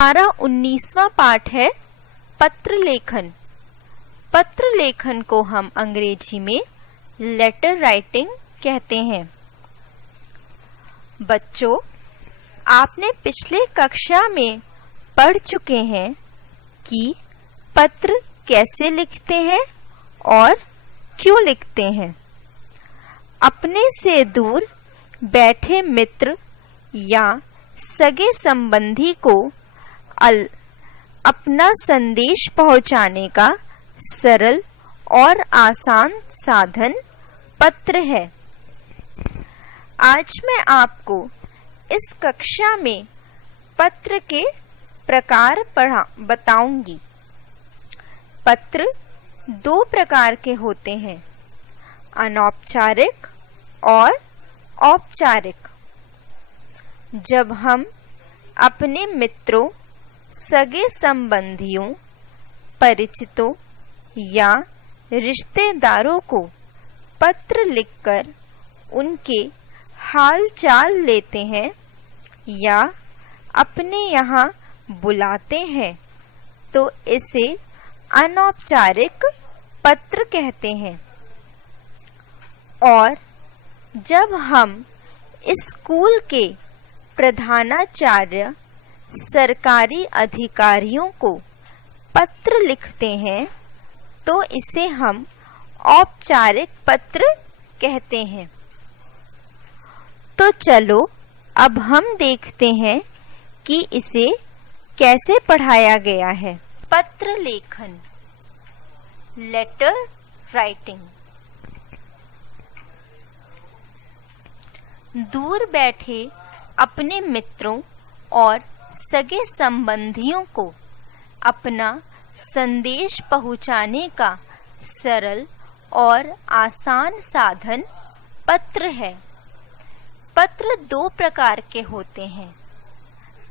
हमारा 19वां पाठ है पत्र लेखन। पत्र लेखन को हम अंग्रेजी में लेटर राइटिंग कहते हैं। बच्चों, आपने पिछले कक्षा में पढ़ चुके हैं कि पत्र कैसे लिखते हैं और क्यों लिखते हैं। अपने से दूर बैठे मित्र या सगे संबंधी को अपना संदेश पहुंचाने का सरल और आसान साधन पत्र है। आज मैं आपको इस कक्षा में पत्र के प्रकार बताऊंगी। पत्र दो प्रकार के होते हैं, अनौपचारिक और औपचारिक। जब हम अपने मित्रों, सगे संबंधियों, परिचितों या रिश्तेदारों को पत्र लिखकर उनके हाल चाल लेते हैं या अपने यहाँ बुलाते हैं तो इसे अनौपचारिक पत्र कहते हैं। और जब हम स्कूल के प्रधानाचार्य, सरकारी अधिकारियों को पत्र लिखते हैं तो इसे हम औपचारिक पत्र कहते हैं। तो चलो अब हम देखते हैं कि इसे कैसे पढ़ाया गया है। पत्र लेखन, लेटर राइटिंग। दूर बैठे अपने मित्रों और सगे संबंधियों को अपना संदेश पहुंचाने का सरल और आसान साधन पत्र है। पत्र दो प्रकार के होते हैं।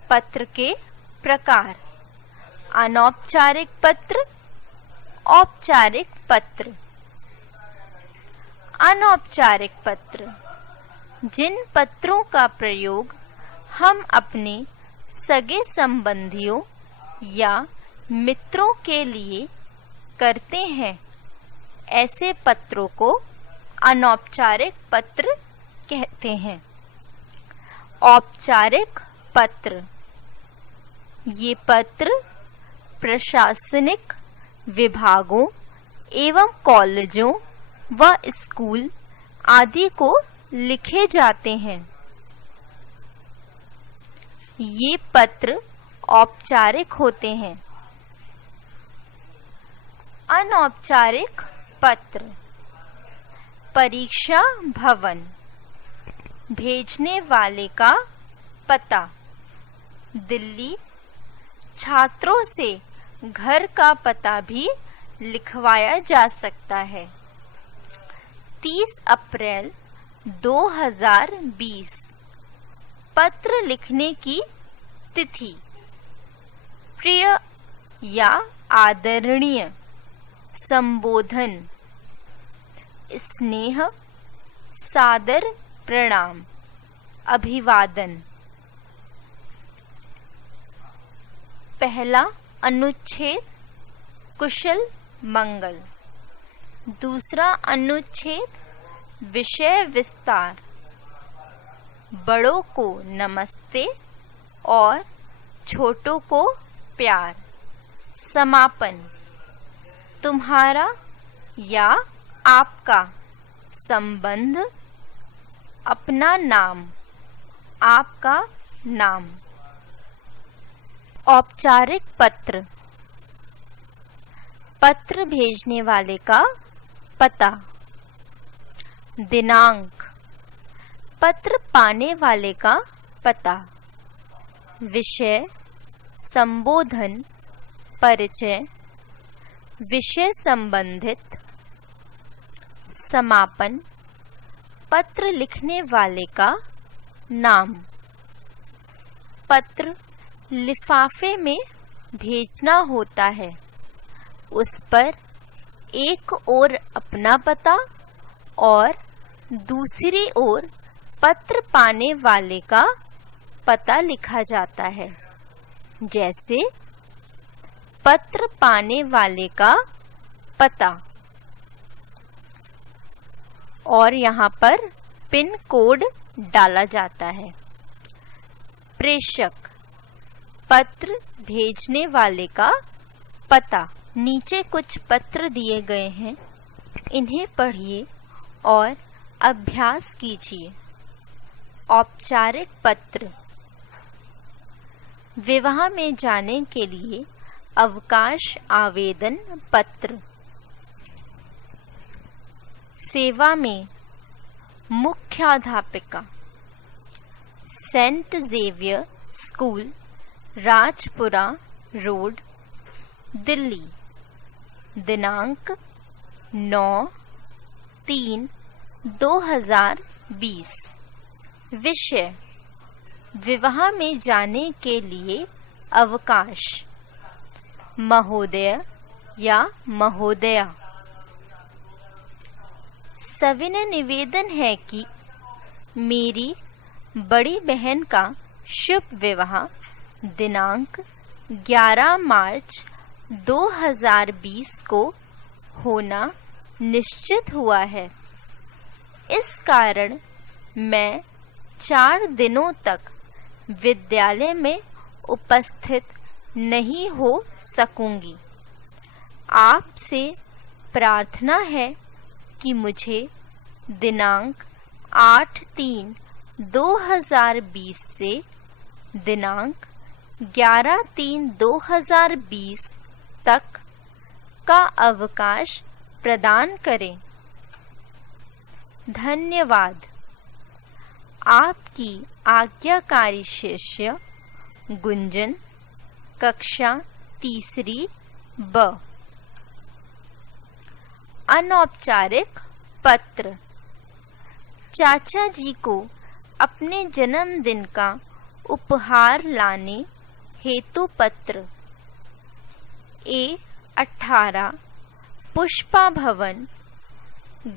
पत्र के प्रकार, अनौपचारिक पत्र, औपचारिक पत्र। अनौपचारिक पत्र, जिन पत्रों का प्रयोग हम अपने सगे संबंधियों या मित्रों के लिए करते हैं, ऐसे पत्रों को अनौपचारिक पत्र कहते हैं। औपचारिक पत्र, ये पत्र प्रशासनिक विभागों एवं कॉलेजों व स्कूल आदि को लिखे जाते हैं। ये पत्र औपचारिक होते हैं। अनौपचारिक पत्र, परीक्षा भवन, भेजने वाले का पता दिल्ली। छात्रों से घर का पता भी लिखवाया जा सकता है। 30 अप्रैल 2020 पत्र लिखने की तिथि। प्रिय या आदरणीय संबोधन, स्नेह, सादर प्रणाम, अभिवादन। पहला अनुच्छेद कुशल मंगल। दूसरा अनुच्छेद विषय विस्तार। बड़ों को नमस्ते और छोटों को प्यार। समापन, तुम्हारा या आपका संबंध, अपना नाम, आपका नाम। औपचारिक पत्र, पत्र भेजने वाले का पता, दिनांक, पत्र पाने वाले का पता, विषय, संबोधन, परिचय, विषय संबंधित, समापन, पत्र लिखने वाले का नाम। पत्र लिफाफे में भेजना होता है। उस पर एक ओर अपना पता और दूसरी ओर पत्र पाने वाले का पता लिखा जाता है। जैसे पत्र पाने वाले का पता, और यहाँ पर पिन कोड डाला जाता है। प्रेषक, पत्र भेजने वाले का पता। नीचे कुछ पत्र दिए गए हैं, इन्हें पढ़िए और अभ्यास कीजिए। औपचारिक पत्र, विवाह में जाने के लिए अवकाश आवेदन पत्र। सेवा में मुख्याध्यापिका, saint Xavier school, Rajpura road, Delhi. दिनांक 9/3/2020। विषय, विवाह में जाने के लिए अवकाश। महोदय या महोदया। सविनय निवेदन है कि मेरी बड़ी बहन का शुभ विवाह दिनांक 11 मार्च 2020 को होना निश्चित हुआ है। इस कारण मैं 4 दिनों तक विद्यालय में उपस्थित नहीं हो सकूंगी। आपसे प्रार्थना है कि मुझे दिनांक 8/3/2020 से दिनांक 11/3/2020 तक का अवकाश प्रदान करें। धन्यवाद। आपकी आज्ञाकारी शिष्य गुंजन, कक्षा 3 ब। अनौपचारिक पत्र। चाचा जी को अपने जन्मदिन का उपहार लाने हेतु पत्र। A18 पुष्पा भवन,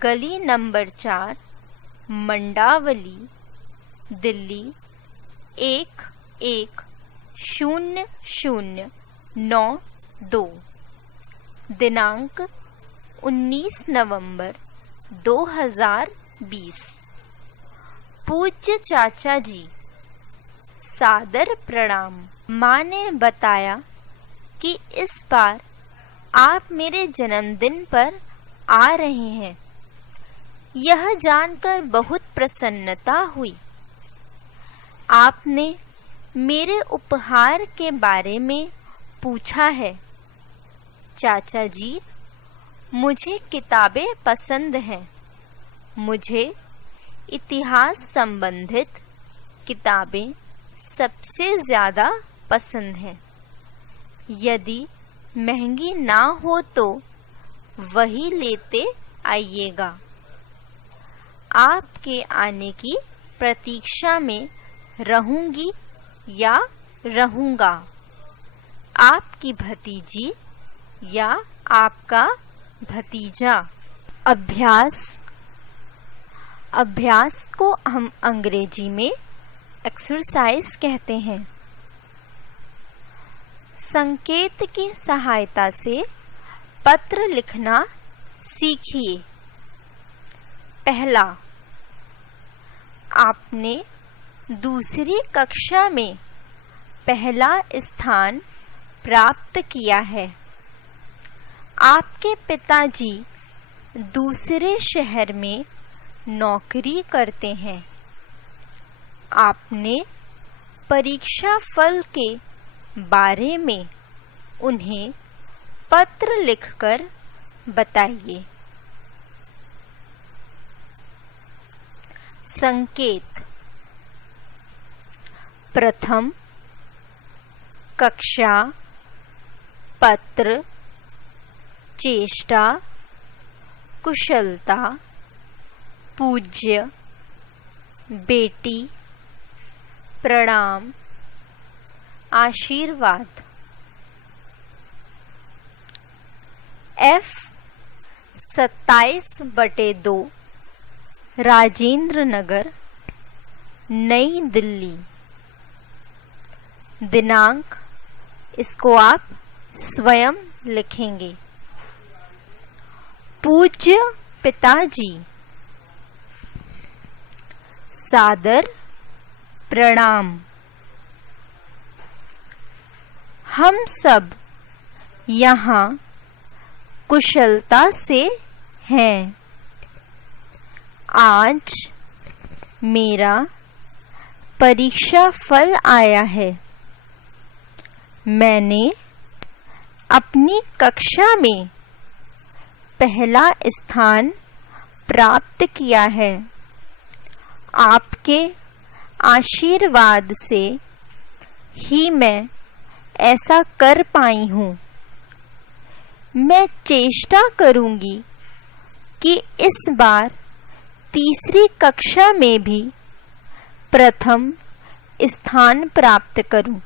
गली नंबर 4, मंडावली, दिल्ली 110092। दिनांक 19 नवंबर 2020। पूज्य चाचा जी, सादर प्रणाम। माँ ने बताया कि इस बार आप मेरे जन्मदिन पर आ रहे हैं। यह जानकर बहुत प्रसन्नता हुई। आपने मेरे उपहार के बारे में पूछा है। चाचा जी, मुझे किताबें पसंद हैं। मुझे इतिहास संबंधित किताबें सबसे ज़्यादा पसंद हैं। यदि महंगी ना हो तो वही लेते आइएगा। आपके आने की प्रतीक्षा में रहूंगी या रहूंगा। आपकी भतीजी या आपका भतीजा। अभ्यास को हम अंग्रेजी में एक्सरसाइज कहते हैं। संकेत की सहायता से पत्र लिखना सीखिए। पहला, आपने दूसरी कक्षा में पहला स्थान प्राप्त किया है। आपके पिताजी दूसरे शहर में नौकरी करते हैं। आपने परीक्षा फल के बारे में उन्हें पत्र लिखकर बताइए। संकेत। प्रथम कक्षा, पत्र, चेष्टा, कुशलता, पूज्य, बेटी, प्रणाम, आशीर्वाद। F27/2 राजेंद्र नगर, नई दिल्ली। दिनांक इसको आप स्वयं लिखेंगे। पूज्य पिताजी, सादर प्रणाम। हम सब यहाँ कुशलता से हैं। आज मेरा परीक्षा फल आया है। मैंने अपनी कक्षा में पहला स्थान प्राप्त किया है। आपके आशीर्वाद से ही मैं ऐसा कर पाई हूँ। मैं चेष्टा करूँगी कि इस बार तीसरी कक्षा में भी प्रथम स्थान प्राप्त करूं।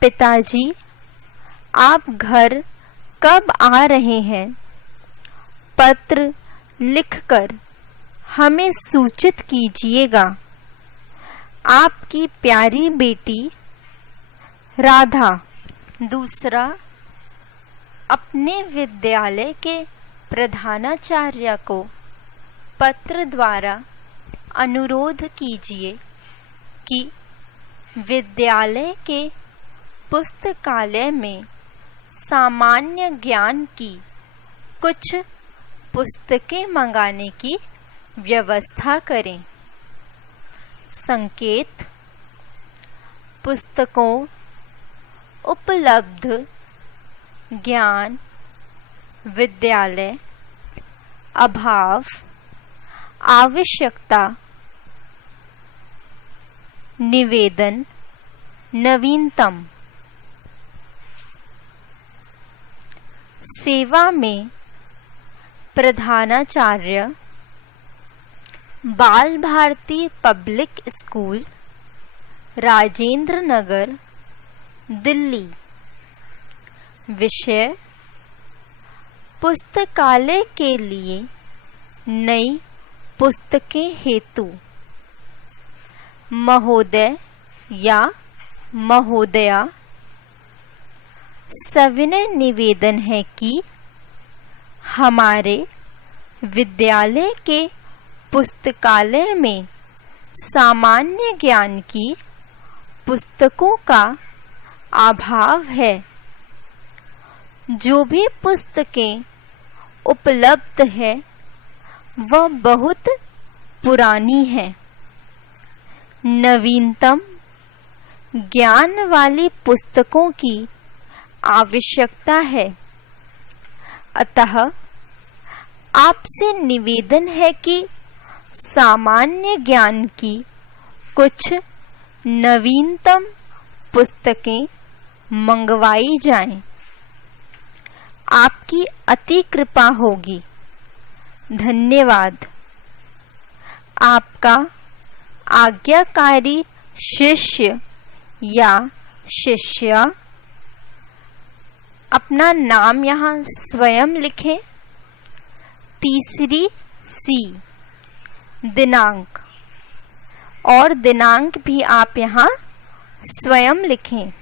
पिताजी, आप घर कब आ रहे हैं? पत्र लिखकर हमें सूचित कीजिएगा। आपकी प्यारी बेटी राधा। दूसरा, अपने विद्यालय के प्रधानाचार्य को पत्र द्वारा अनुरोध कीजिए कि विद्यालय के पुस्तकालय में सामान्य ज्ञान की कुछ पुस्तकें मंगाने की व्यवस्था करें। संकेत: पुस्तकों उपलब्ध ज्ञान विद्यालय अभाव आवश्यकता निवेदन नवीनतम। सेवा में प्रधानाचार्य बाल भारती पब्लिक स्कूल राजेंद्र नगर दिल्ली। विषय: पुस्तकालय के लिए नई पुस्तकें हेतु। महोदय या महोदया, सविनय निवेदन है कि हमारे विद्यालय के पुस्तकालय में सामान्य ज्ञान की पुस्तकों का अभाव है। जो भी पुस्तकें उपलब्ध है वह बहुत पुरानी है। नवीनतम ज्ञान वाली पुस्तकों की आवश्यकता है। अतः आपसे निवेदन है कि सामान्य ज्ञान की कुछ नवीनतम पुस्तकें मंगवाई जाएं। आपकी अति कृपा होगी। धन्यवाद। आपका आज्ञाकारी शिष्य या शिष्या। अपना नाम यहाँ स्वयं लिखें। तीसरी सी, दिनांक, और दिनांक भी आप यहाँ स्वयं लिखें।